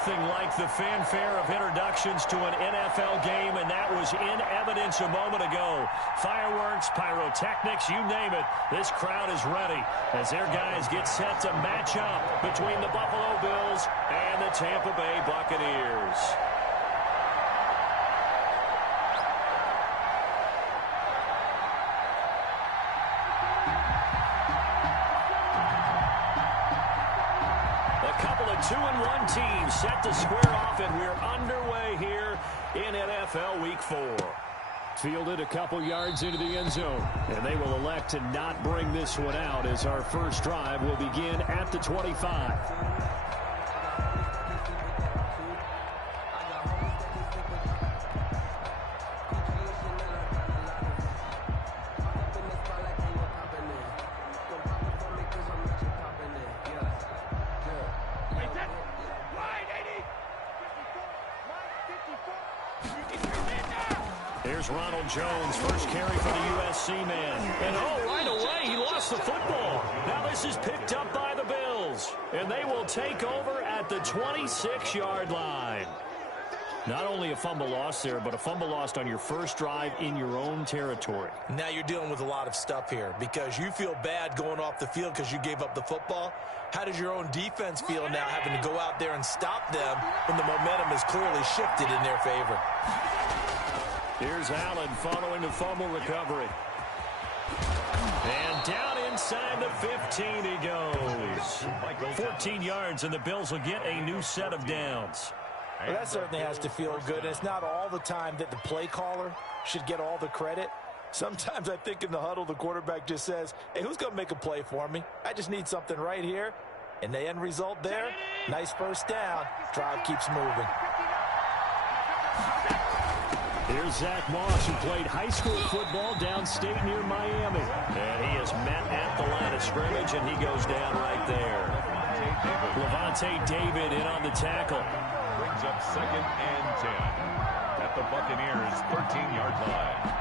nothing like the fanfare of introductions to an NFL game, and that was in evidence a moment ago. Fireworks, pyrotechnics, you name it. This crowd is ready as their guys get set to match up between the Buffalo Bills and the Tampa Bay Buccaneers. A couple of 2-1 teams set to square off, and we're underway here in NFL Week 4. Fielded a couple yards into the end zone, and they will elect to not bring this one out as our first drive will begin at the 25. Here's Ronald Jones, first carry for the USC man. And right away, he lost the football. Now this is picked up by the Bills, and they will take over at the 26-yard line. Not only a fumble loss there, but a fumble lost on your first drive in your own territory. Now you're dealing with a lot of stuff here because you feel bad going off the field because you gave up the football. How does your own defense feel now having to go out there and stop them when the momentum is clearly shifted in their favor? Here's Allen following the fumble recovery. And down inside the 15 he goes. 14 yards, and the Bills will get a new set of downs. Well, that certainly has to feel good. It's not all the time that the play caller should get all the credit. Sometimes I think in the huddle, the quarterback just says, hey, who's going to make a play for me? I just need something right here. And the end result there, nice first down. Drive keeps moving. Here's Zach Moss, who played high school football downstate near Miami. And he is met at the line of scrimmage, and he goes down right there. Levante David in on the tackle. Brings up 2nd and 10 at the Buccaneers' 13-yard line.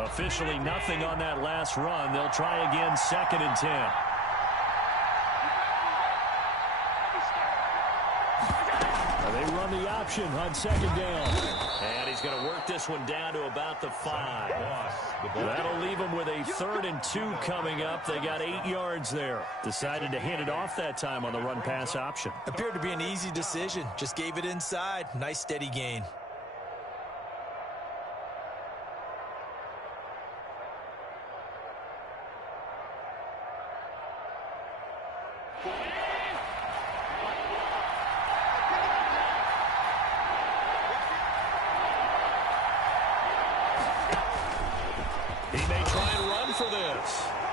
Officially nothing on that last run. They'll try again, 2nd and 10. They run the option on 2nd down. And he's going to work this one down to about the 5. That'll leave him with a 3rd and 2 coming up. They got 8 yards there. Decided to hand it off that time on the run-pass option. Appeared to be an easy decision. Just gave it inside. Nice steady gain.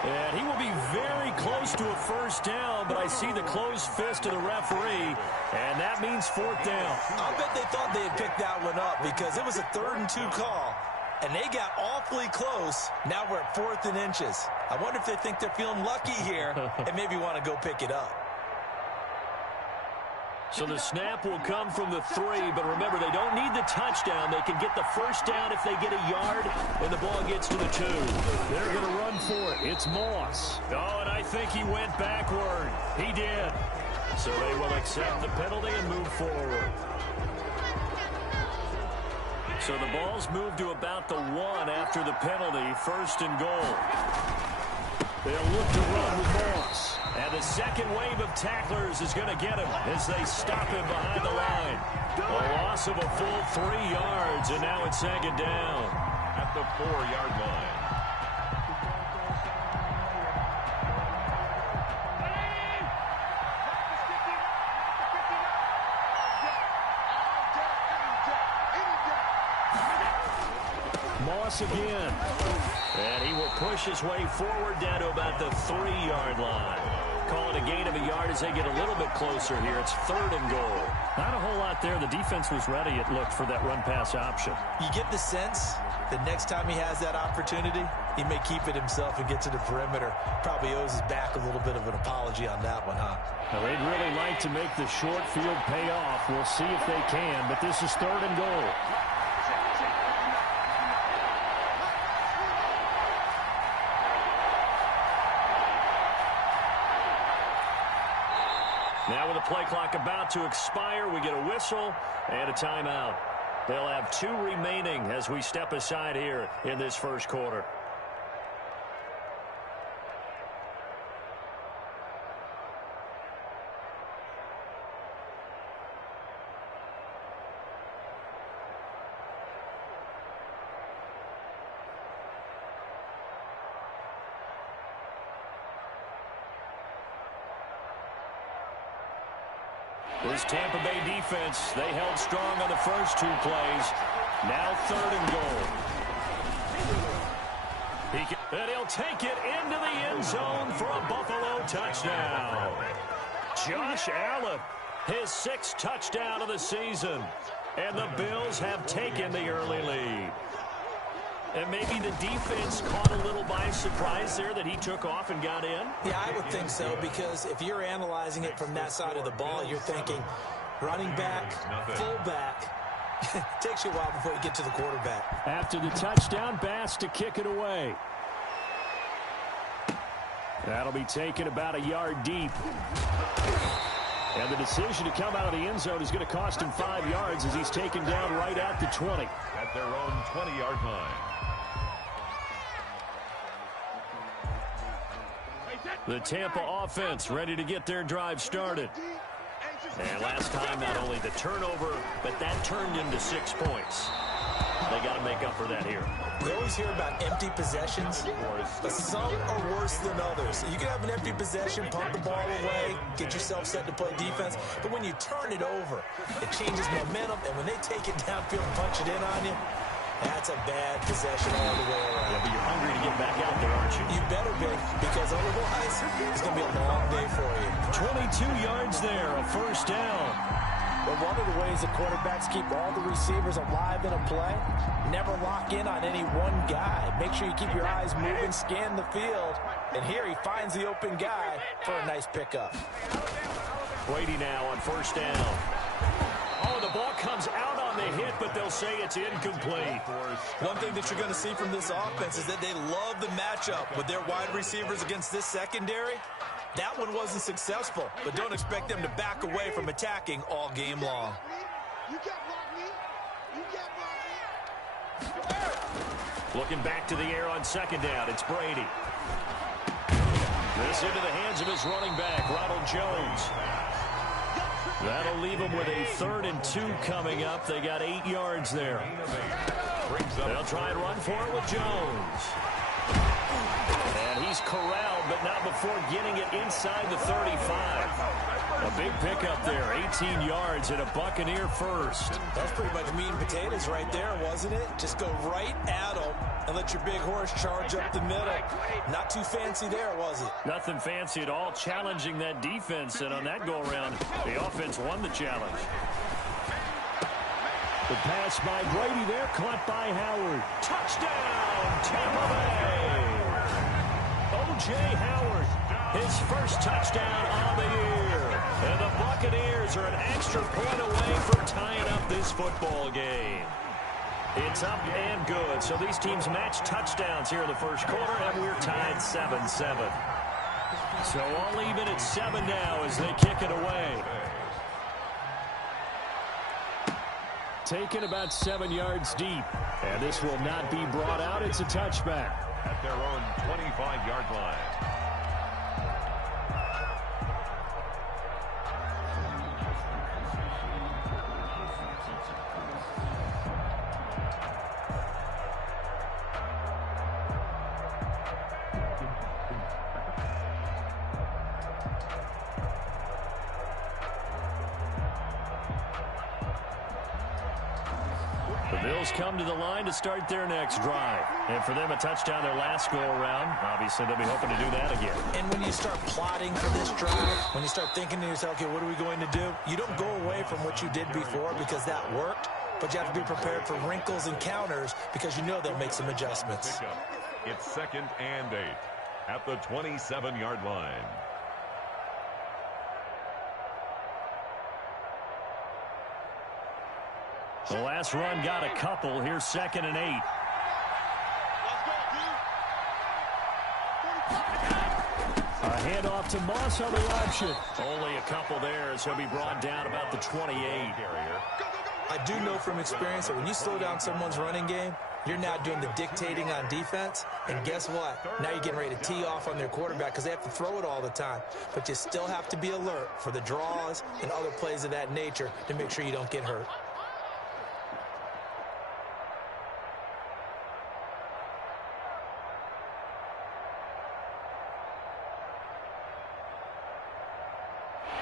And he will be very close to a first down, but I see the closed fist of the referee, and that means 4th down. I bet they thought they had picked that one up because it was a 3rd and 2 call, and they got awfully close. Now we're at 4th and inches. I wonder if they think they're feeling lucky here and maybe want to go pick it up. So the snap will come from the 3, but remember, they don't need the touchdown. They can get the first down if they get a yard, and the ball gets to the 2. They're going to run for it. It's Moss. Oh, and I think he went backward. He did. So they will accept the penalty and move forward. So the ball's moved to about the 1 after the penalty, 1st and goal. They'll look to run with Moss. And the second wave of tacklers is going to get him as they stop him behind the line. A loss of a full 3 yards, and now it's 2nd down. At the 4-yard line. Moss again. And he will push his way forward down to about the 3-yard line. Call it a gain of a yard as they get a little bit closer here. It's 3rd and goal. Not a whole lot there. The defense was ready, it looked, for that run-pass option. You get the sense that next time he has that opportunity, he may keep it himself and get to the perimeter. Probably owes his back a little bit of an apology on that one, huh? Now, they'd really like to make the short field pay off. We'll see if they can, but this is 3rd and goal. Now with the play clock about to expire, we get a whistle and a timeout. They'll have 2 remaining as we step aside here in this first quarter. This Tampa Bay defense, they held strong on the first 2 plays. Now 3rd and goal. And he'll take it into the end zone for a Buffalo touchdown. Josh Allen, his 6th touchdown of the season. And the Bills have taken the early lead. And maybe the defense caught a little by surprise there that he took off and got in? Yeah, I would think so, because if you're analyzing it from that side of the ball, you're thinking running back, fullback. Takes you a while before you get to the quarterback. After the touchdown, Bass to kick it away. That'll be taken about a yard deep. And the decision to come out of the end zone is going to cost him 5 yards as he's taken down right at the 20. At their own 20-yard line. The Tampa offense ready to get their drive started. And last time, not only the turnover, but that turned into 6 points. They got to make up for that here. We always hear about empty possessions, but some are worse than others. You can have an empty possession, pump the ball away, get yourself set to play defense, but when you turn it over, it changes momentum, and when they take it downfield and punch it in on you, that's a bad possession all the way around. Yeah, but you're hungry to get back out there, aren't you? You better be, because otherwise, it's going to be a long day for you. 22 yards there, a first down. But one of the ways that quarterbacks keep all the receivers alive in a play, never lock in on any one guy. Make sure you keep your eyes moving, scan the field, and here he finds the open guy for a nice pickup. Brady now on first down. Oh, the ball comes out on the hit, but they'll say it's incomplete. One thing that you're going to see from this offense is that they love the matchup with their wide receivers against this secondary. That one wasn't successful, but don't expect them to back away from attacking all game long. Looking back to the air on second down, it's Brady. This into the hands of his running back, Ronald Jones. That'll leave them with a 3rd and 2 coming up. They got 8 yards there. They'll try and run for it with Jones. And he's corralled, but not before getting it inside the 35. A big pickup there, 18 yards and a Buccaneer first. That's pretty much meat and potatoes right there, wasn't it? Just go right at them and let your big horse charge up the middle. Not too fancy there, was it? Nothing fancy at all, challenging that defense, and on that go-around, the offense won the challenge. The pass by Brady there, caught by Howard. Touchdown, Tampa Bay! O.J. Howard, his first touchdown of the year. And the Buccaneers are an extra point away from tying up this football game. It's up and good. So these teams match touchdowns here in the first quarter, and we're tied 7-7. So all even at 7 now as they kick it away. Taken about 7 yards deep. And this will not be brought out. It's a touchback. At their own 25-yard line. The Bills come to the line to start their next drive. And for them, a touchdown their last go-around. Obviously, they'll be hoping to do that again. And when you start plotting for this drive, when you start thinking to yourself, okay, what are we going to do? You don't go away from what you did before because that worked, but you have to be prepared for wrinkles and counters because you know they'll make some adjustments. It's 2nd and 8 at the 27-yard line. The last run got a couple. Here's 2nd and 8. A handoff to Moss on the option. Only a couple there as he'll be brought down about the 28. I do know from experience that when you slow down someone's running game, you're now doing the dictating on defense. And guess what? Now you're getting ready to tee off on their quarterback because they have to throw it all the time. But you still have to be alert for the draws and other plays of that nature to make sure you don't get hurt.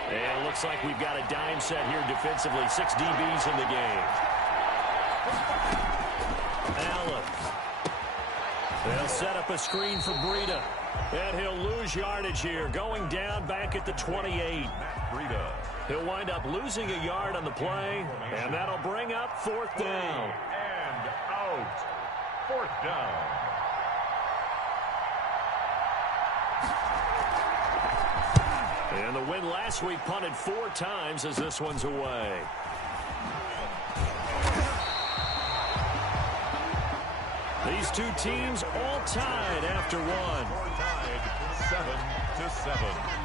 And it looks like we've got a dime set here defensively. 6 DBs in the game. Allen. They'll set up a screen for Breida. And he'll lose yardage here. Going down back at the 28. Breida. He'll wind up losing a yard on the play. And that'll bring up 4th down. And out. 4th down. And the win last week punted 4 times as this one's away. These two teams all tied after one. Tied 7-7.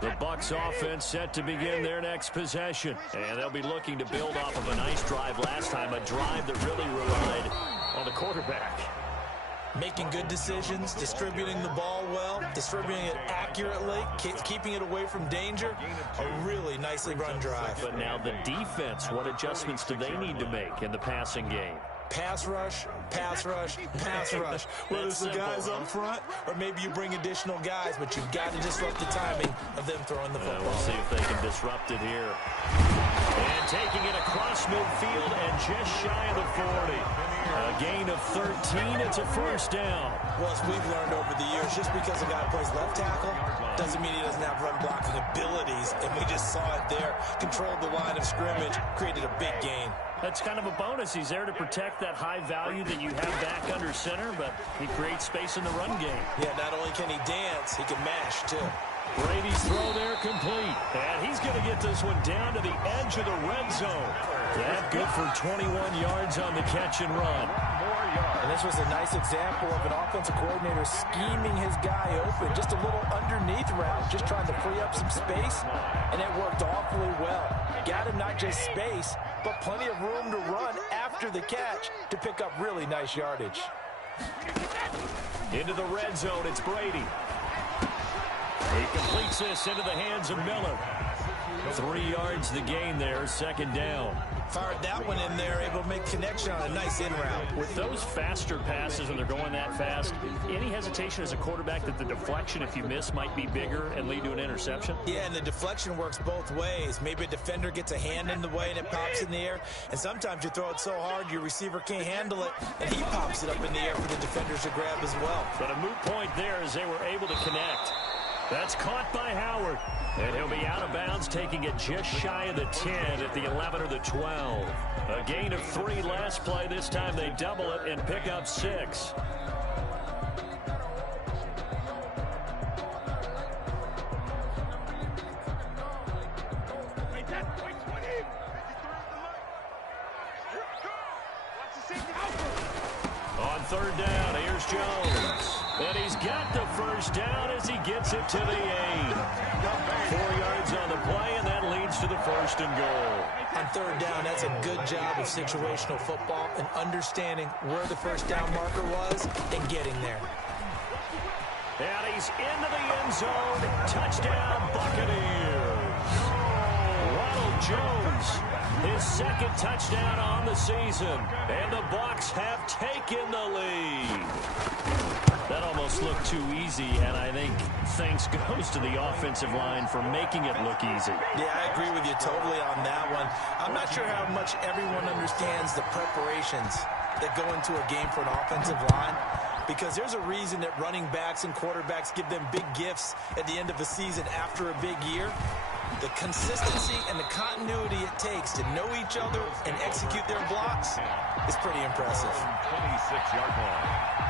The Bucs offense set to begin their next possession. And they'll be looking to build off of a nice drive last time, a drive that really relied on the quarterback. Making good decisions, distributing the ball well, distributing it accurately, keeping it away from danger. A really nicely run drive. But now the defense, what adjustments do they need to make in the passing game? Pass rush, pass rush, pass rush. Whether it's the guys up front or maybe you bring additional guys, but you've got to disrupt the timing of them throwing the football. We'll see if they can disrupt it here. And taking it across midfield and just shy of the 40. A gain of 13. It's a 1st down. Well, as we've learned over the years, just because a guy plays left tackle doesn't mean he doesn't have run blocking abilities. And we just saw it there. Controlled the line of scrimmage, created a big gain. That's kind of a bonus. He's there to protect that high value that you have back under center, but he creates space in the run game. Yeah, not only can he dance, he can mash, too. Brady's throw there complete. And he's going to get this one down to the edge of the red zone. That good for 21 yards on the catch and run. And this was a nice example of an offensive coordinator scheming his guy open. Just a little underneath route, just trying to free up some space. And it worked awfully well. Got him not just space, but plenty of room to run after the catch to pick up really nice yardage. Into the red zone, it's Brady. He completes this into the hands of Miller. 3 yards the gain there, 2nd down. Fired that one in there, able to make connection on a nice in route. With those faster passes, when they're going that fast, any hesitation as a quarterback that the deflection, if you miss, might be bigger and lead to an interception? Yeah, and the deflection works both ways. Maybe a defender gets a hand in the way and it pops in the air. And sometimes you throw it so hard your receiver can't handle it, and he pops it up in the air for the defenders to grab as well. But a moot point there as they were able to connect. That's caught by Howard. And he'll be out of bounds, taking it just shy of the 10 at the 11 or the 12. A gain of 3 last play. This time they double it and pick up 6. On 3rd down, here's Jones. And he's got the 1st down as he gets it to the 8. 4 yards on the play, and that leads to the 1st and goal. On 3rd down, that's a good job of situational football and understanding where the 1st down marker was and getting there. And he's into the end zone. Touchdown, Buccaneers. Ronald Jones His second touchdown on the season. And the Bucs have taken the lead. That almost looked too easy, and I think thanks goes to the offensive line for making it look easy. Yeah, I agree with you totally on that one. I'm not sure how much everyone understands the preparations that go into a game for an offensive line, because there's a reason that running backs and quarterbacks give them big gifts at the end of the season after a big year. The consistency and the continuity it takes to know each other and execute their blocks is pretty impressive. 26-yard line.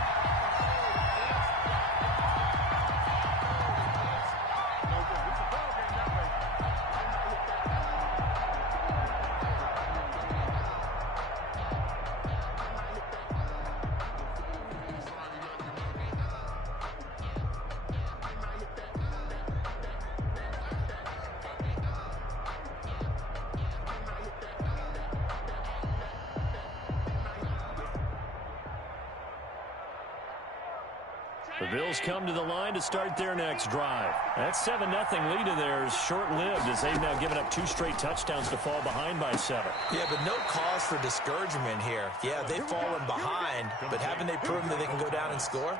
The Bills come to the line to start their next drive. That 7-0 lead of theirs short-lived as they've now given up 2 straight touchdowns to fall behind by 7. Yeah, but no cause for discouragement here. Yeah, they've fallen behind, but haven't they proven that they can go down and score?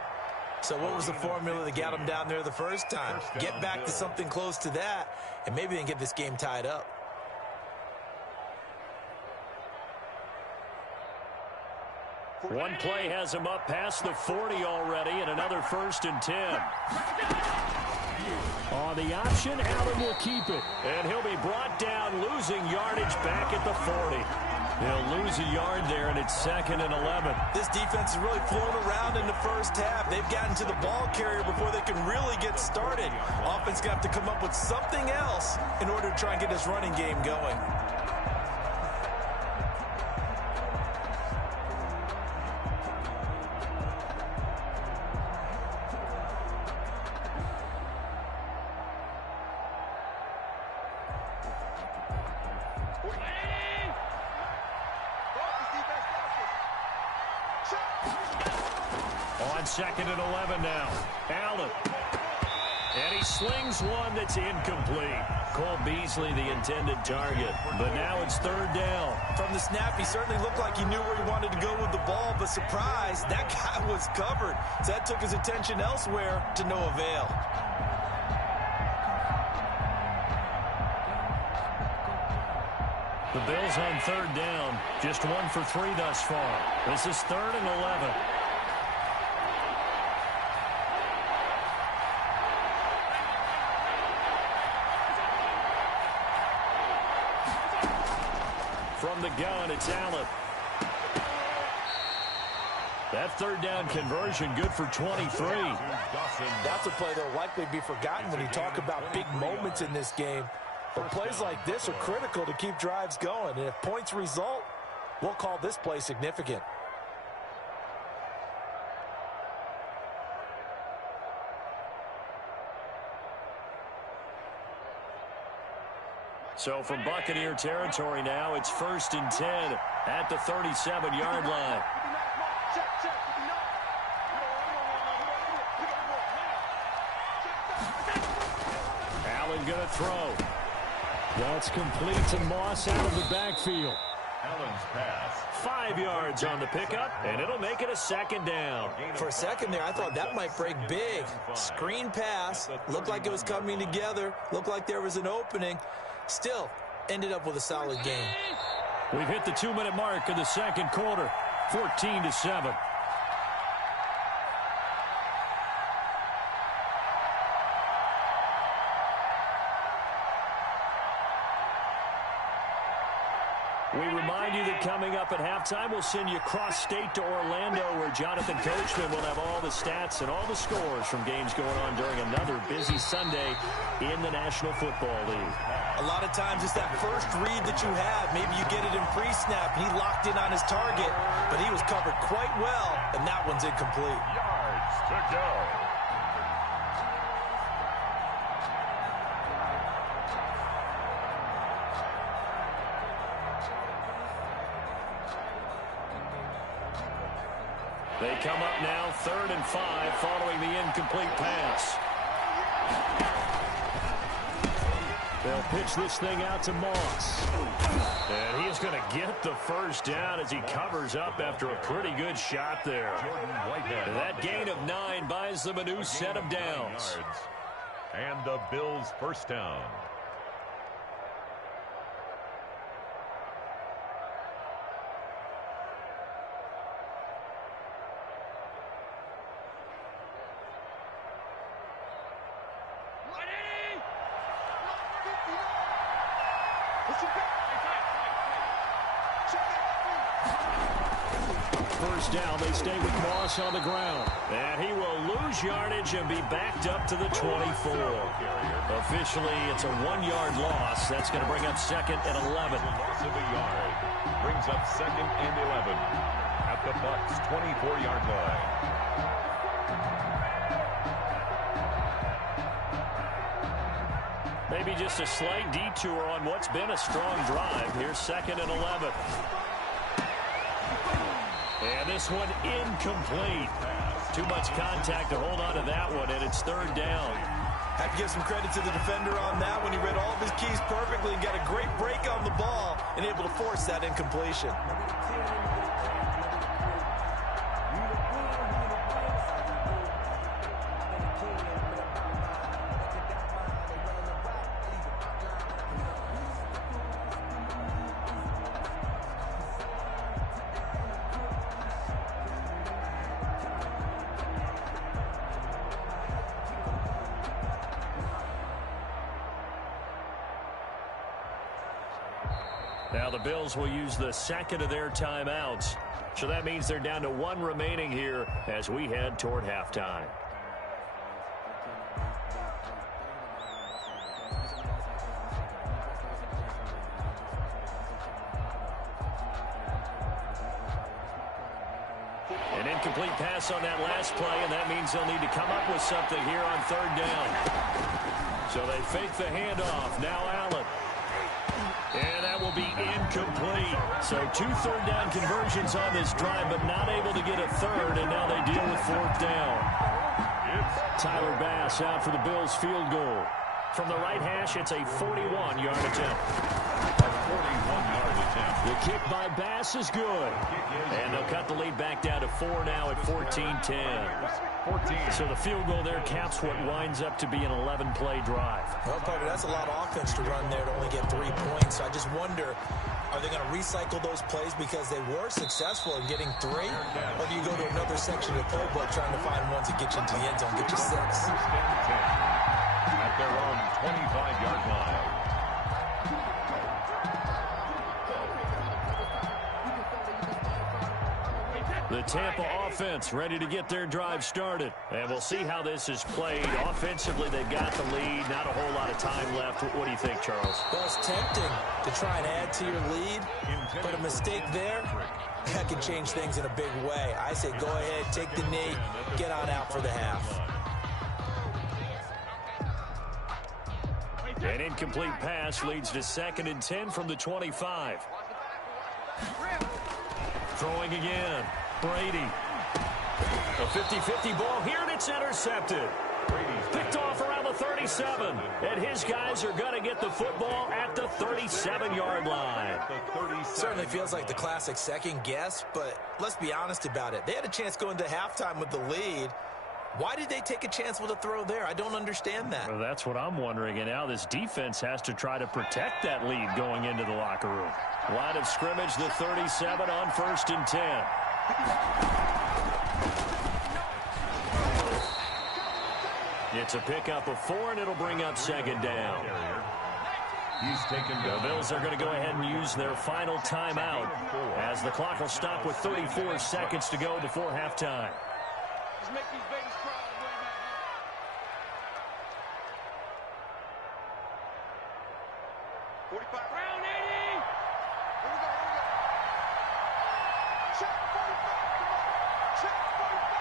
So what was the formula that got them down there the first time? Get back to something close to that, and maybe they can get this game tied up. One play has him up past the 40 already, and another 1st and 10. On the option, Allen will keep it. And he'll be brought down, losing yardage back at the 40. He'll lose a yard there, and it's 2nd and 11. This defense is really flown around in the first half. They've gotten to the ball carrier before they can really get started. Offense got to come up with something else in order to try and get this running game going. On 2nd and 11 now. Allen. And he slings one that's incomplete. Cole Beasley, the intended target. But now it's 3rd down. From the snap, he certainly looked like he knew where he wanted to go with the ball, but surprise, that guy was covered. So that took his attention elsewhere to no avail. The Bills on 3rd down. Just 1 for 3 thus far. This is 3rd and 11. From the gun, it's Allen. That 3rd down conversion good for 23. That's a play that will likely be forgotten when you talk about big moments in this game. But plays like this are critical to keep drives going. And if points result, we'll call this play significant. So from Buccaneer territory now, it's 1st and 10 at the 37-yard line. Allen going to throw. That's complete to Moss out of the backfield. Allen's pass. 5 yards on the pickup, and it'll make it a 2nd down. For a second there, I thought that might break big. Screen pass. Looked like it was coming together. Looked like there was an opening. Still, ended up with a solid game. We've hit the 2-minute mark of the 2nd quarter. 14-7. We remind you that coming up at halftime, we'll send you cross-state to Orlando, where Jonathan Coachman will have all the stats and all the scores from games going on during another busy Sunday in the National Football League. A lot of times it's that first read that you have. Maybe you get it in pre-snap, and he locked in on his target, but he was covered quite well, and that one's incomplete. Yards to go. They come up now 3rd and 5 following the incomplete pass. They'll pitch this thing out to Moss. And he's going to get the first down as he covers up after a pretty good shot there. That gain of 9 buys them a new set of downs. And the Bills first down. First down, they stay with Moss on the ground. And he will lose yardage and be backed up to the 24. Officially, it's a 1-yard loss. That's going to bring up 2nd and 11. Loss of a yard brings up 2nd and 11 at the Bucs 24-yard line. Maybe just a slight detour on what's been a strong drive. Here's 2nd and 11. And this one incomplete. Too much contact to hold on to that one, and it's 3rd down. Have to give some credit to the defender on that when he read all of his keys perfectly and got a great break on the ball and able to force that incompletion. Now the Bills will use the 2nd of their timeouts. So that means they're down to 1 remaining here as we head toward halftime. An incomplete pass on that last play, and that means they'll need to come up with something here on 3rd down. So they fake the handoff. Now Allen. And that will be incomplete. So 2 third-down conversions on this drive, but not able to get a 3rd, and now they deal with 4th down. Tyler Bass out for the Bills field goal. From the right hash, it's a 41-yard attempt. A 41-yard attempt. The kick by Bass is good. And they'll cut the lead back down to 4 now at 14-10. So the field goal there caps what winds up to be an 11-play drive. Well, Parker, that's a lot of offense to run there to only get 3 points. So I just wonder, are they going to recycle those plays because they were successful in getting 3? Or do you go to another section of the playbook trying to find ones that get you into the end zone, get you 6? At their own 25-yard line. The Tampa offense ready to get their drive started. And we'll see how this is played. Offensively, they've got the lead. Not a whole lot of time left. What do you think, Charles? Well, it's tempting to try and add to your lead, but a mistake there, that could change things in a big way. I say go ahead, take the knee, get on out for the half. An incomplete pass leads to 2nd and 10 from the 25. Throwing again. Brady. A 50-50 ball here, and it's intercepted. Picked off around the 37. And his guys are going to get the football at the 37-yard line. Certainly feels like the classic second guess, but let's be honest about it. They had a chance going to halftime with the lead. Why did they take a chance with a throw there? I don't understand that. Well, that's what I'm wondering. And now this defense has to try to protect that lead going into the locker room. Line of scrimmage, the 37 on 1st and 10. It's a pickup of 4, and it'll bring up 2nd down. He's taken the Bills are going to go ahead and use their final timeout as the clock will stop with 34 seconds to go before halftime. Let's make these babies cry. Round 80. Here we go. Check 45. Come on. Check 45.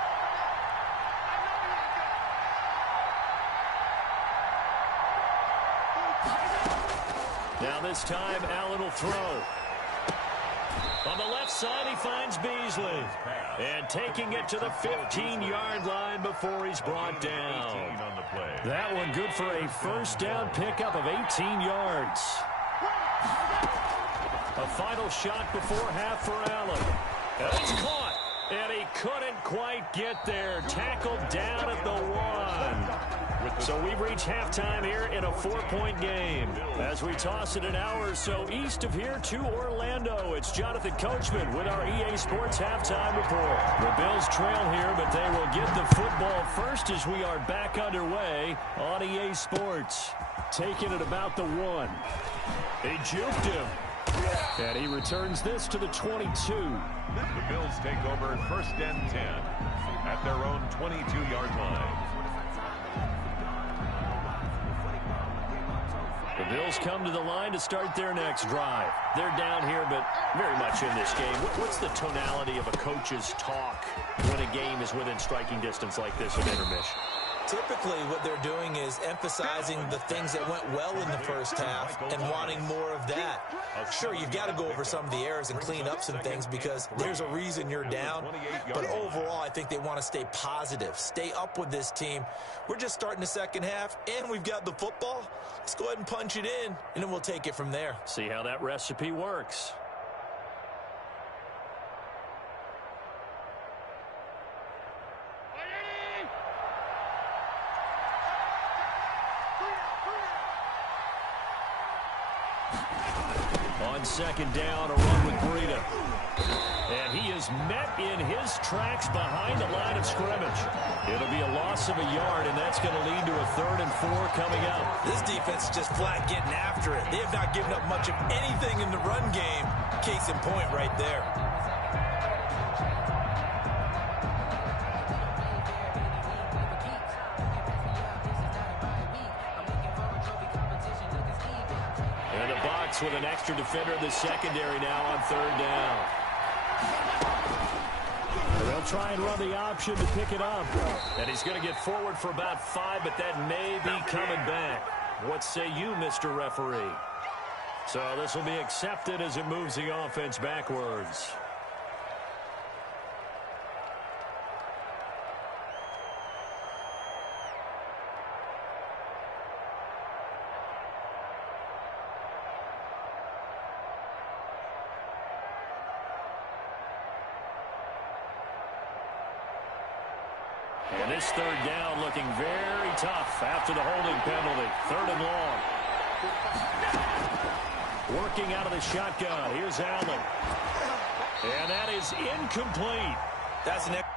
I know you ain't got it. Now this time, Allen will throw. On the left side, he finds Beasley. And taking it to the 15-yard line before he's brought down. That one good for a first down pickup of 18 yards. A final shot before half for Allen. And it's caught. And he couldn't quite get there. Tackled down at the 1. So we've reached halftime here in a 4-point game. As we toss it an hour or so east of here to Orlando, it's Jonathan Coachman with our EA Sports Halftime Report. The Bills trail here, but they will get the football first as we are back underway on EA Sports. Taking it about the 1. They juked him. And he returns this to the 22. The Bills take over first and 10 at their own 22-yard line. The Bills come to the line to start their next drive. They're down here, but very much in this game. What's the tonality of a coach's talk when a game is within striking distance like this of intermission? Typically, what they're doing is emphasizing the things that went well in the first half and wanting more of that. Sure, you've got to go over some of the errors and clean up some things because there's a reason you're down. But overall, I think they want to stay positive, stay up with this team. We're just starting the second half, and we've got the football. Let's go ahead and punch it in, and then we'll take it from there. See how that recipe works. On second down, a run with Breida. And he is met in his tracks behind the line of scrimmage. It'll be a loss of a yard, and that's going to lead to a 3rd and 4 coming up. This defense is just flat getting after it. They have not given up much of anything in the run game. Case in point right there. And the Bucs with an extra defender in the secondary now on 3rd down. They'll try and run the option to pick it up. And he's going to get forward for about 5, but that may be coming back. What say you, Mr. Referee? So this will be accepted as it moves the offense backwards. And this 3rd down looking very tough after the holding penalty. 3rd and long. Working out of the shotgun. Here's Allen. And that is incomplete. That's an excellent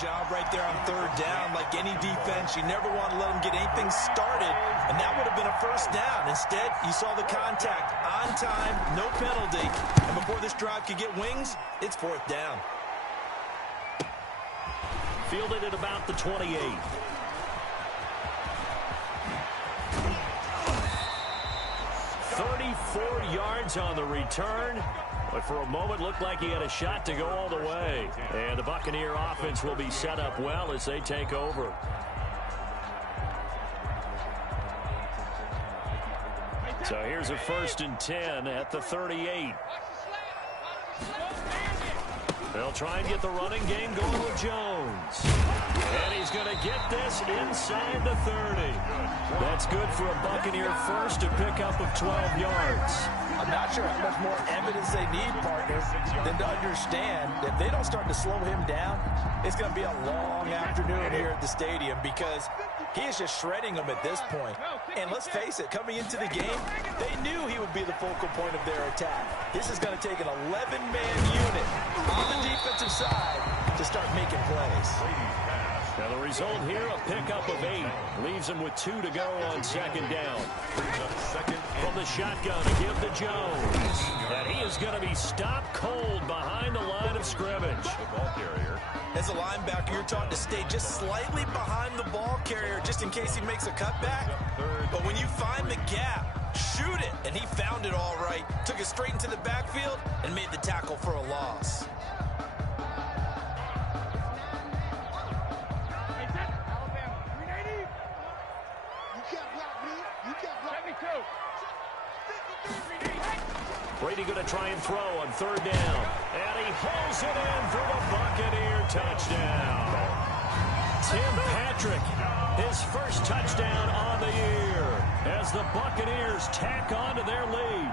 job right there on 3rd down. Like any defense, you never want to let them get anything started, and that would have been a first down. Instead, you saw the contact on time, no penalty, and before this drive could get wings, it's 4th down. Fielded at about the 28. "34 yards on the return. But for a moment, looked like he had a shot to go all the way. And the Buccaneer offense will be set up well as they take over. So here's a 1st and 10 at the 38. They'll try and get the running game going with Jones. And he's going to get this inside the 30. That's good for a Buccaneer first, a pickup of 12 yards. I'm not sure how much more evidence they need, partner, than to understand that if they don't start to slow him down, it's going to be a long afternoon here at the stadium because he is just shredding them at this point. And let's face it, coming into the game, they knew he would be the focal point of their attack. This is going to take an 11-man unit on the defensive side to start making plays. Now the result here, a pickup of 8. Leaves him with 2 to go on second down. From the shotgun to give to Jones. And he is going to be stopped cold behind the line of scrimmage. As a linebacker, you're taught to stay just slightly behind the ball carrier just in case he makes a cutback. But when you find the gap, shoot it. And he found it all right. Took it straight into the backfield and made the tackle for a loss. Brady going to try and throw on third down. And he hauls it in for the Buccaneer touchdown. Tim Patrick, his first touchdown on the year as the Buccaneers tack on to their lead.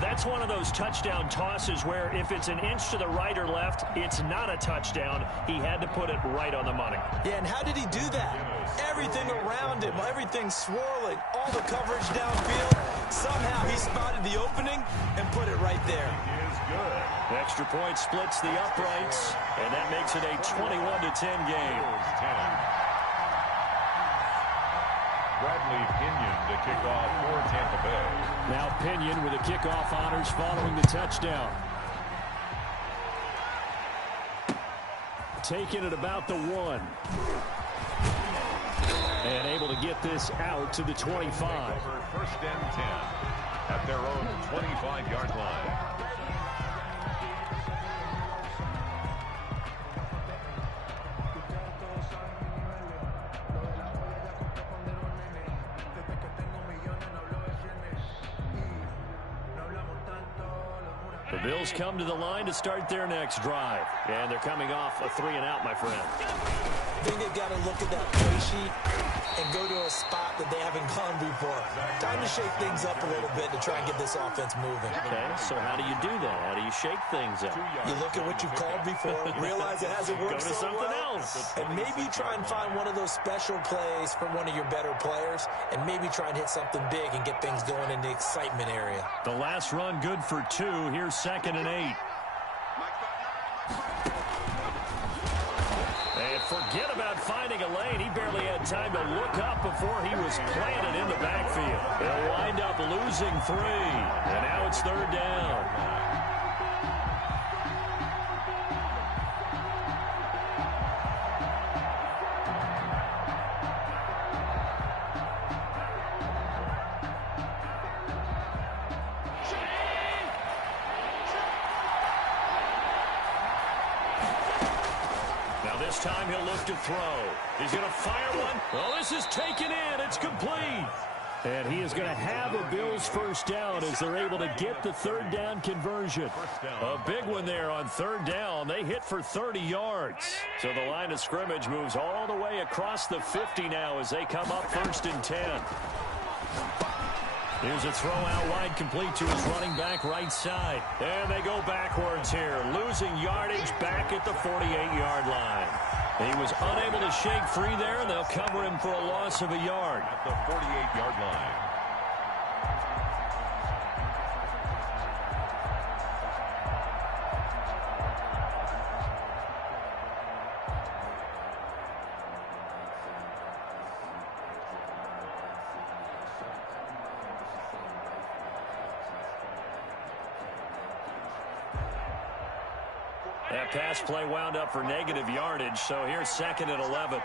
That's one of those touchdown tosses where if it's an inch to the right or left, it's not a touchdown. He had to put it right on the money. Yeah, and how did he do that? Everything around him, everything swirling, all the coverage downfield. Somehow he spotted the opening and put it right there. Is good. Extra point splits the uprights, and that makes it a 21-10 game. Bills 10. Bradley Pinion to kick off for Tampa Bay. Now Pinion with the kickoff honors following the touchdown. Taking it about the 1. And able to get this out to the 25. First and 10 at their own 25-yard line. The Bills come to the line to start their next drive. And they're coming off a 3-and-out, my friend. I think they've got to look at that play sheet and go to a spot that they haven't gone before. Time to shake things up a little bit to try and get this offense moving. Okay, so how do you do that? How do you shake things up? You look at what you've called before, realize it hasn't worked Go to so something well, else. and maybe try and find one of those special plays from one of your better players, and maybe try and hit something big and get things going in the excitement area. The last run good for 2. Here's 2nd and 8. And forget about finding a lane. He barely had time to look up before he was planted in the backfield. They'll wind up losing 3. And now it's 3rd down. This time he'll look to throw. He's going to fire one. Oh, this is taken in. It's complete. And he is going to have a Bills first down as they're able to get the 3rd down conversion. A big one there on 3rd down. They hit for 30 yards. So the line of scrimmage moves all the way across the 50 now as they come up 1st and 10. Here's a throw out wide, complete to his running back right side. And they go backwards here, losing yardage back at the 48-yard line. He was unable to shake free there, and they'll cover him for a loss of a yard. At the 48-yard line. That pass play wound up for negative yardage, so here's 2nd and 11.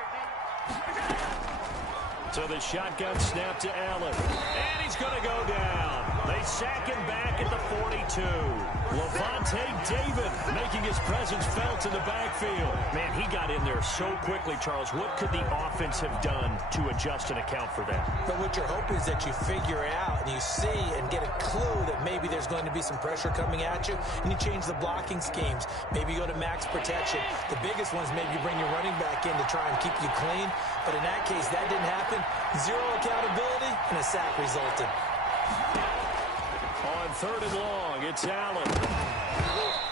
So the shotgun snap to Allen. And he's going to go down. They sack him back at the 42. Levante David making his presence felt in the backfield. Man, he got in there so quickly, Charles. What could the offense have done to adjust and account for that? But what you're hoping is that you figure out and you see and get a clue that maybe there's going to be some pressure coming at you, and you change the blocking schemes. Maybe you go to max protection. The biggest one is maybe you bring your running back in to try and keep you clean. But in that case, that didn't happen. 0 accountability, and a sack resulted. On 3rd and long, it's Allen.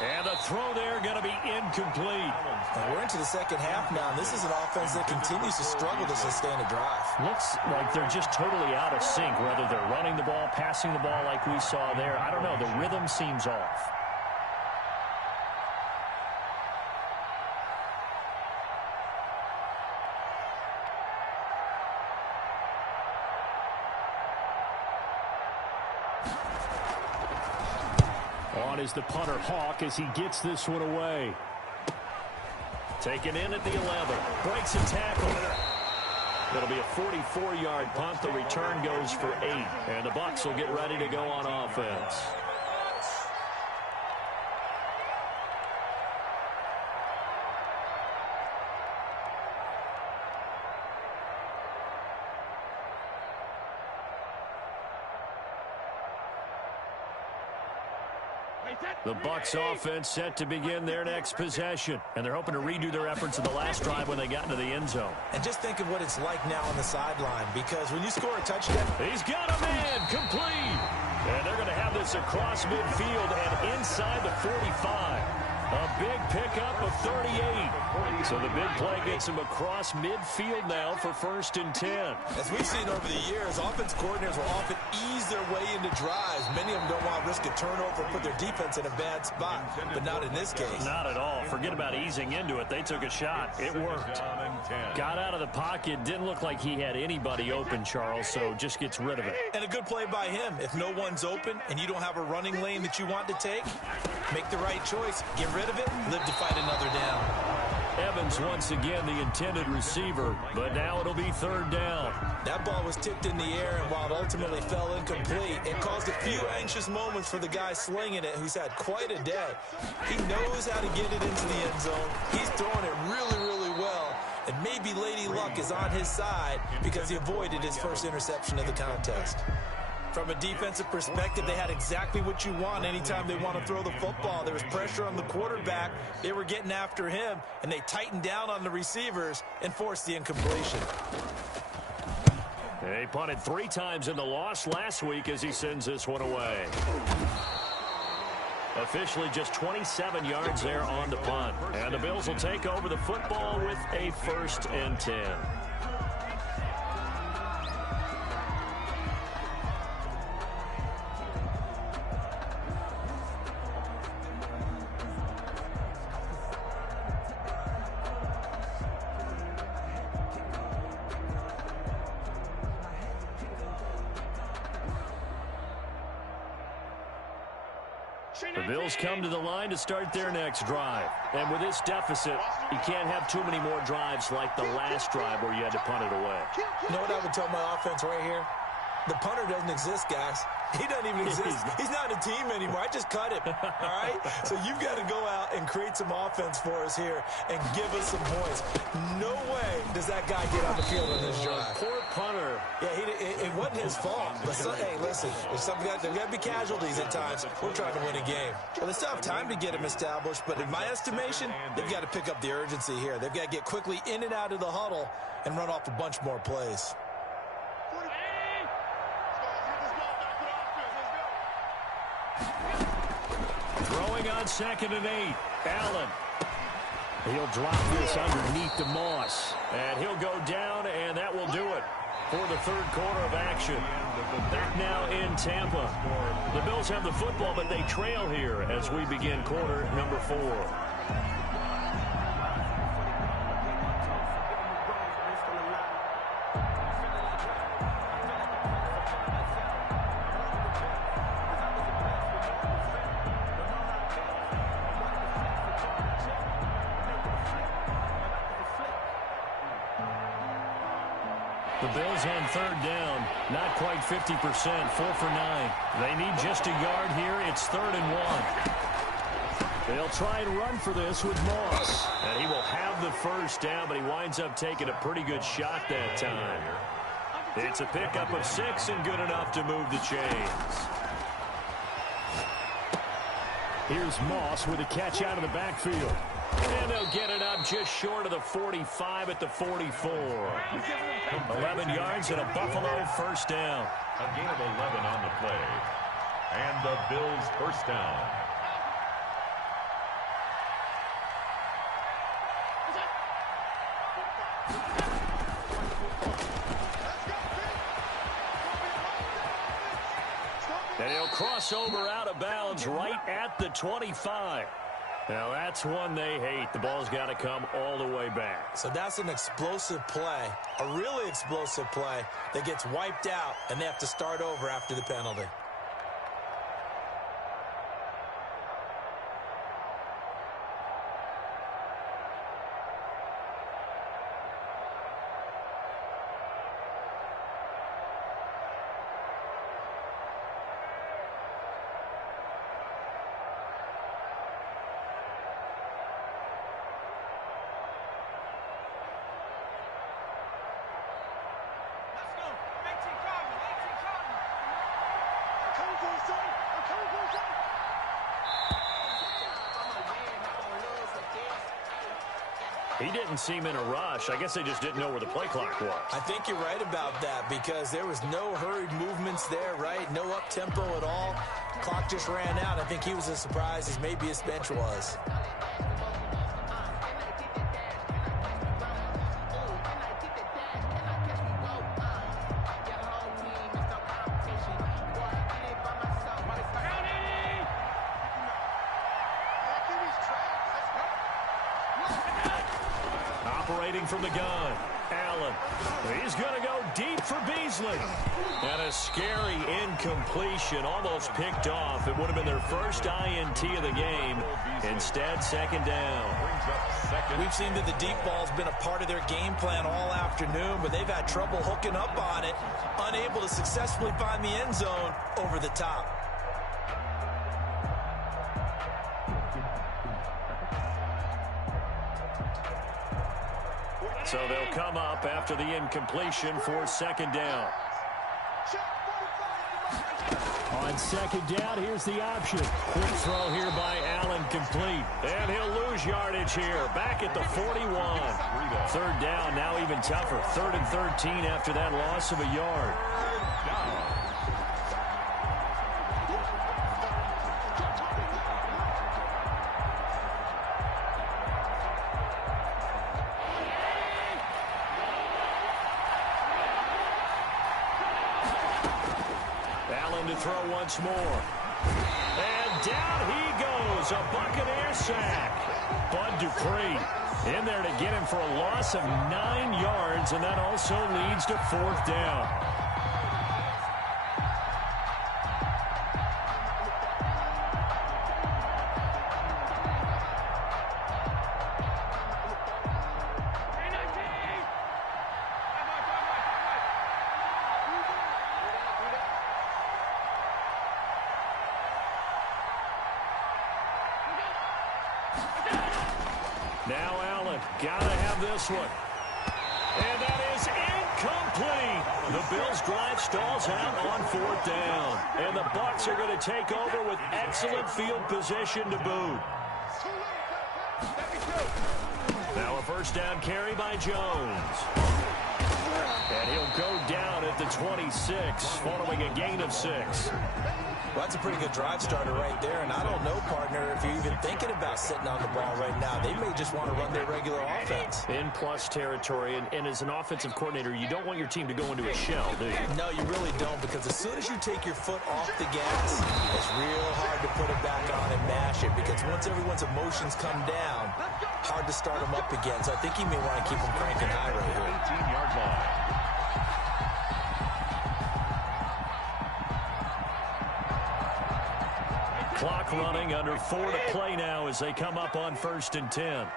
And the throw there going to be incomplete. Now we're into the second half now, and this is an offense that continues to struggle to sustain a drive. Looks like they're just totally out of sync, whether they're running the ball, passing the ball like we saw there. I don't know. The rhythm seems off. On is the punter Hawk as he gets this one away. Taken in at the 11. Breaks a tackle. It'll be a 44-yard punt. The return goes for 8. And the Bucs will get ready to go on offense. The Bucs offense set to begin their next possession, and they're hoping to redo their efforts in the last drive when they got into the end zone. And just think of what it's like now on the sideline, because when you score a touchdown, he's got a man complete. And they're going to have this across midfield and inside the 45. A big pickup of 38. So the big play gets him across midfield now for 1st and 10. As we've seen over the years, offense coordinators will often ease their way into drives. Many of them don't want to risk a turnover or put their defense in a bad spot, but not in this case. Not at all. Forget about easing into it. They took a shot. It worked. Got out of the pocket. Didn't look like he had anybody open, Charles, so just gets rid of it. And a good play by him. If no one's open and you don't have a running lane that you want to take, make the right choice. Get rid of it. Live to fight another down. Evans once again the intended receiver, but now it'll be 3rd down. That ball was tipped in the air, and while it ultimately fell incomplete, it caused a few anxious moments for the guy slinging it, who's had quite a day. He knows how to get it into the end zone. He's throwing it really, really well, and maybe Lady Luck is on his side because he avoided his first interception of the contest. From a defensive perspective, they had exactly what you want anytime they want to throw the football. There was pressure on the quarterback. They were getting after him, and they tightened down on the receivers and forced the incompletion. He punted 3 times in the loss last week as he sends this one away. Officially just 27 yards there on the punt. And the Bills will take over the football with a 1st and 10. The Bills come to the line to start their next drive. And with this deficit, you can't have too many more drives like the last drive where you had to punt it away. You know what I would tell my offense right here? The punter doesn't exist, guys. He doesn't even exist. He's not a team anymore. I just cut him, all right? So you've got to go out and create some offense for us here and give us some points. No way does that guy get on the field on this drive. Poor punter. Yeah, it wasn't his fault. But hey, listen, there's got to be casualties at times. We're trying to win a game. Well, they still have time to get him established, but in my estimation, they've got to pick up the urgency here. They've got to get quickly in and out of the huddle and run off a bunch more plays. Throwing on 2nd and 8. Allen. He'll drop this underneath the Moss. And he'll go down, and that will do it for the 3rd quarter of action. Back now in Tampa. The Bills have the football, but they trail here as we begin quarter number 4. The Bills on 3rd down, not quite 50%, 4 for 9. They need just a yard here. It's 3rd and 1. They'll try and run for this with Moss. And he will have the 1st down, but he winds up taking a pretty good shot that time. It's a pickup of 6 and good enough to move the chains. Here's Moss with a catch out of the backfield. And they'll get it up just short of the 45 at the 44. 11 yards and a Buffalo 1st down. A gain of 11 on the play. And the Bills 1st down. And he'll cross over out of bounds right at the 25. Now, that's one they hate. The ball's got to come all the way back. So that's an explosive play, a really explosive play that gets wiped out, and they have to start over after the penalty. He didn't seem in a rush. I guess they just didn't know where the play clock was. I think you're right about that because there was no hurried movements there, right? No up-tempo at all. Clock just ran out. I think he was as surprised as maybe his bench was. Operating from the gun, Allen. He's going to go deep for Beasley. And a scary incompletion, almost picked off. It would have been their first INT of the game. Instead, second down. We've seen that the deep ball's been a part of their game plan all afternoon, but they've had trouble hooking up on it, unable to successfully find the end zone over the top. So they'll come up after the incompletion for second down. On second down, here's the option. Quick throw here by Allen, complete. And he'll lose yardage here. Back at the 41. Third down, now even tougher. 3rd and 13 after that loss of a yard. To throw once more. And down he goes. A Buccaneer sack. Bud Dupree in there to get him for a loss of 9 yards, and that also leads to 4th down. Now Allen, gotta have this one. And that is incomplete. The Bills' drive stalls out on 4th down. And the Bucs are going to take over with excellent field position to boot. Now a first down carry by Jones. And he'll go down at the 26 following a gain of 6. Well, that's a pretty good drive starter right there, and I don't know, partner, if you're even thinking about sitting on the ball right now. They may just want to run their regular offense. In plus territory, and as an offensive coordinator, you don't want your team to go into a shell, do you? No, you really don't, because as soon as you take your foot off the gas, it's real hard to put it back on and mash it, because once everyone's emotions come down, hard to start them up again. So I think you may want to keep them cranking high right here. 18-yard line. Clock running, under 4 to play now as they come up on 1st and 10.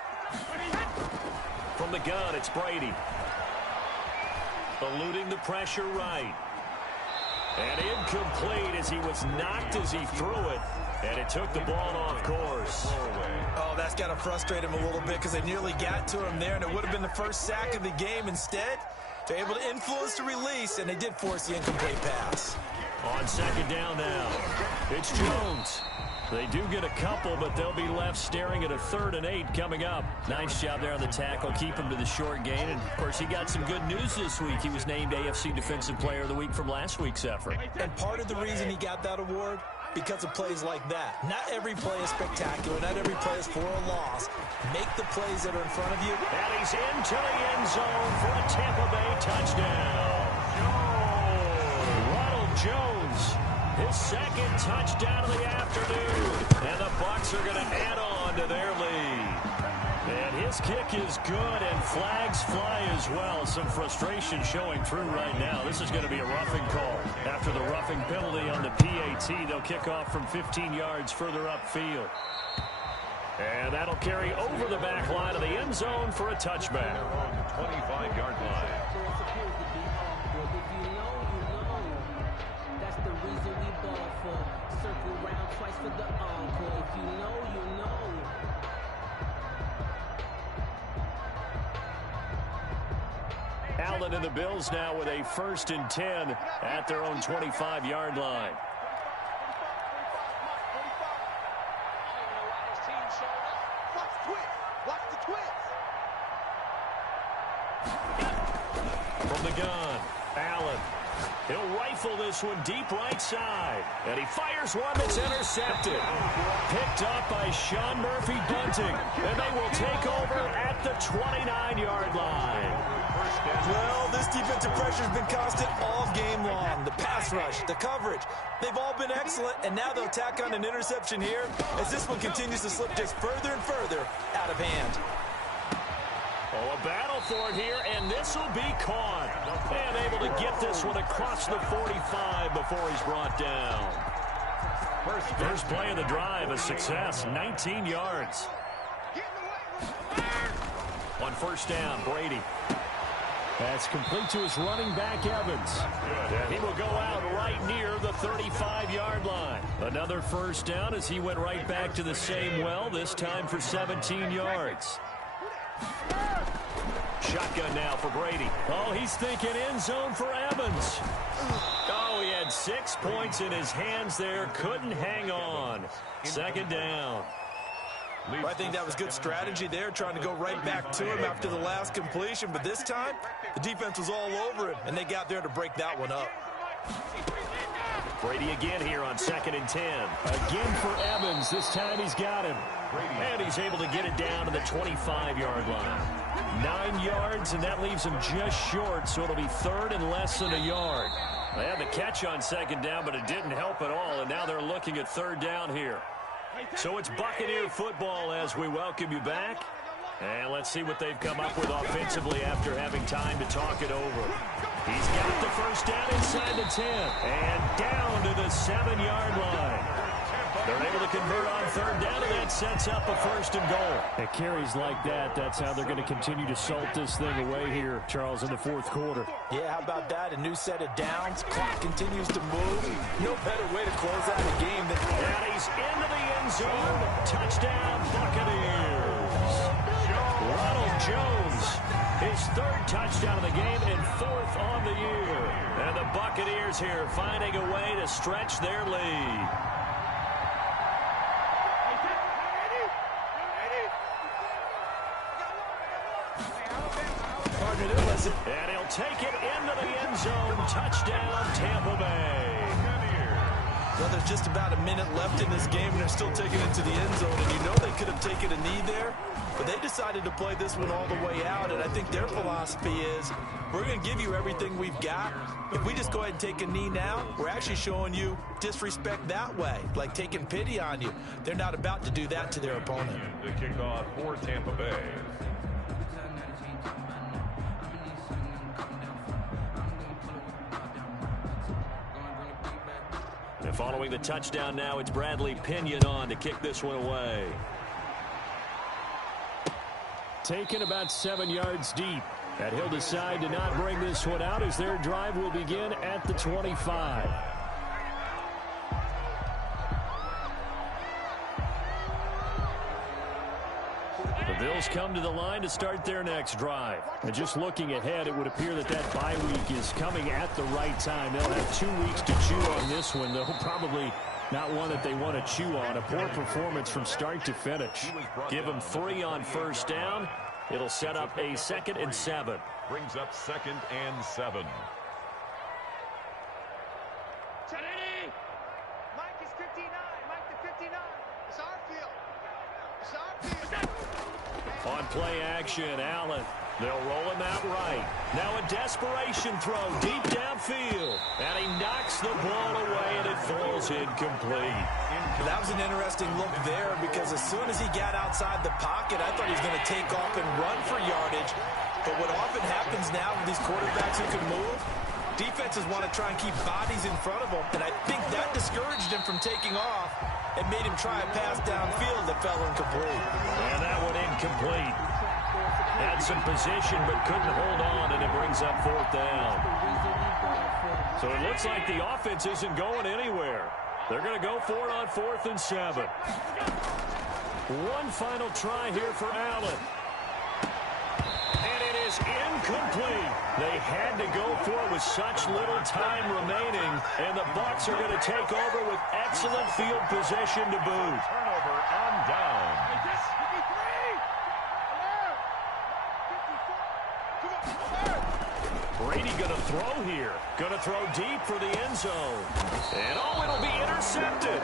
From the gun, it's Brady. Eluding the pressure right. And incomplete as he was knocked as he threw it. And it took the ball off course. Oh, that's got to frustrate him a little bit because they nearly got to him there, and it would have been the first sack of the game. Instead, they're able to influence the release, and they did force the incomplete pass. On second down now, it's Jones. They do get a couple, but they'll be left staring at a 3rd and 8 coming up. Nice job there on the tackle. Keep him to the short gain. And, of course, he got some good news this week. He was named AFC Defensive Player of the Week from last week's effort. And part of the reason he got that award, because of plays like that. Not every play is spectacular. Not every play is for a loss. Make the plays that are in front of you. And he's into the end zone for a Tampa Bay touchdown. Ronald Jones, his 2nd touchdown of the afternoon. And the Bucs are going to add on to their lead. And his kick is good, and flags fly as well. Some frustration showing through right now. This is going to be a roughing call. After the roughing penalty on the PAT, they'll kick off from 15 yards further upfield. And that'll carry over the back line of the end zone for a touchback. 25-yard line. Allen and the Bills now with a 1st and 10 at their own 25-yard line. twist. Watch the twist. From the gun, Allen. He'll rifle this one deep right side. And he fires one that's intercepted. Picked up by Sean Murphy-Bunting. And they will take over at the 29-yard line. Well, this defensive pressure has been constant all game long. The pass rush, the coverage, they've all been excellent. And now they'll tack on an interception here as this one continues to slip just further and further out of hand. Oh, a battle for it here, and this will be caught. And able to get this one across the 45 before he's brought down. First play of the drive, a success, 19 yards. On first down, Brady. That's complete to his running back, Evans. And he will go out right near the 35-yard line. Another first down as he went right back to the same well, this time for 17 yards. Shotgun now for Brady. Oh, he's thinking end zone for Evans. Oh, he had 6 points in his hands there. Couldn't hang on. Second down. Well, I think that was good strategy there, trying to go right back to him after the last completion. But this time, the defense was all over him, and they got there to break that one up. Brady again here on 2nd and 10. Again for Evans. This time he's got him. And he's able to get it down to the 25-yard line. 9 yards, and that leaves him just short, so it'll be third and less than a yard. They had the catch on second down, but it didn't help at all, and now they're looking at third down here. So it's Buccaneer football as we welcome you back. And let's see what they've come up with offensively after having time to talk it over. He's got the first down inside the 10 and down to the 7-yard line. They're able to convert on third down, and that sets up a first and goal. At carries like that, that's how they're going to continue to salt this thing away here, Charles, in the fourth quarter. Yeah, how about that? A new set of downs. Clock continues to move. No better way to close out a game than... And he's into the end zone. Touchdown, Buccaneers. Ronald Jones, his third touchdown of the game and fourth on the year. And the Buccaneers here finding a way to stretch their lead. And he'll take it into the end zone. Touchdown, Tampa Bay. Well, there's just about a minute left in this game, and they're still taking it to the end zone. And you know they could have taken a knee there, but they decided to play this one all the way out. And I think their philosophy is, we're going to give you everything we've got. If we just go ahead and take a knee now, we're actually showing you disrespect that way, like taking pity on you. They're not about to do that to their opponent. The kickoff for Tampa Bay. And following the touchdown now, it's Bradley Pinion on to kick this one away. Taken about 7 yards deep. And he'll decide to not bring this one out as their drive will begin at the 25. The Bills come to the line to start their next drive. And just looking ahead, it would appear that that bye week is coming at the right time. They'll have 2 weeks to chew on this one, though probably not one that they want to chew on. A poor performance from start to finish. Give them 3 on first down. It'll set up a 2nd and 7. Brings up 2nd and 7. Mike is 59. Mike the 59. It's our field. It's our field. On play action, Allen. They'll roll him out right. Now a desperation throw deep downfield. And he knocks the ball away, and it falls incomplete. That was an interesting look there because as soon as he got outside the pocket, I thought he was going to take off and run for yardage. But what often happens now with these quarterbacks who can move, defenses want to try and keep bodies in front of them. And I think that discouraged him from taking off and made him try a pass downfield that fell incomplete. And that one incomplete. Had some position but couldn't hold on, and it brings up 4th down. So it looks like the offense isn't going anywhere. They're going to go for it on 4th and 7. One final try here for Allen. And it is incomplete. They had to go for it with such little time remaining, and the Bucs are going to take over with excellent field position to boot. Turnover on down. Brady going to throw here. Going to throw deep for the end zone. And it'll be intercepted.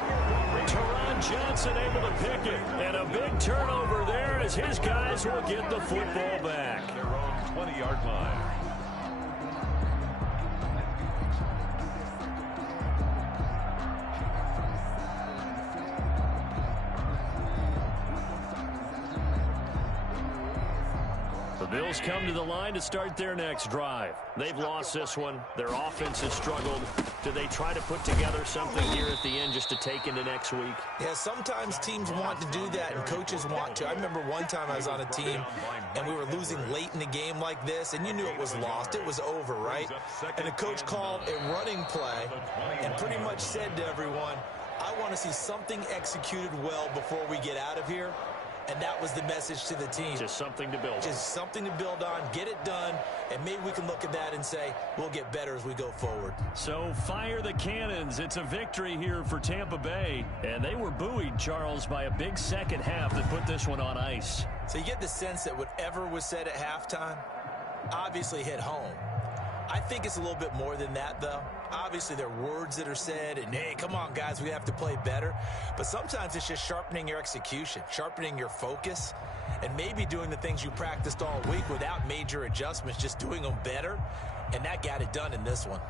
Teron Johnson able to pick it. And a big turnover there as his guys will get the football back. Their own 20-yard line. The Bills come to the line to start their next drive. They've lost this one. Their offense has struggled. Do they try to put together something here at the end just to take into next week? Yeah, sometimes teams want to do that and coaches want to. I remember one time I was on a team and we were losing late in the game like this, and you knew it was lost. It was over, right? And the coach called a running play and pretty much said to everyone, I want to see something executed well before we get out of here. And that was the message to the team. Just something to build on. Just something to build on, get it done, and maybe we can look at that and say, we'll get better as we go forward. So fire the cannons. It's a victory here for Tampa Bay. And they were buoyed, Charles, by a big second half that put this one on ice. So you get the sense that whatever was said at halftime obviously hit home. I think it's a little bit more than that, though. Obviously, there are words that are said, and, hey, come on, guys, we have to play better. But sometimes it's just sharpening your execution, sharpening your focus, and maybe doing the things you practiced all week without major adjustments, just doing them better, and that got it done in this one.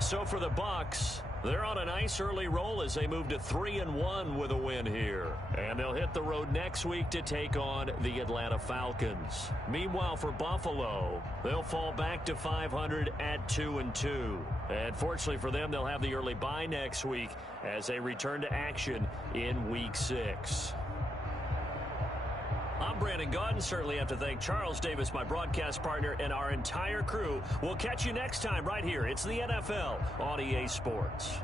So for the Bucs, they're on a nice early roll as they move to 3-1 with a win here. And they'll hit the road next week to take on the Atlanta Falcons. Meanwhile, for Buffalo, they'll fall back to 500 at 2-2. And fortunately for them, they'll have the early bye next week as they return to action in Week 6. I'm Brandon Gaudin. Certainly have to thank Charles Davis, my broadcast partner, and our entire crew. We'll catch you next time right here. It's the NFL on EA Sports.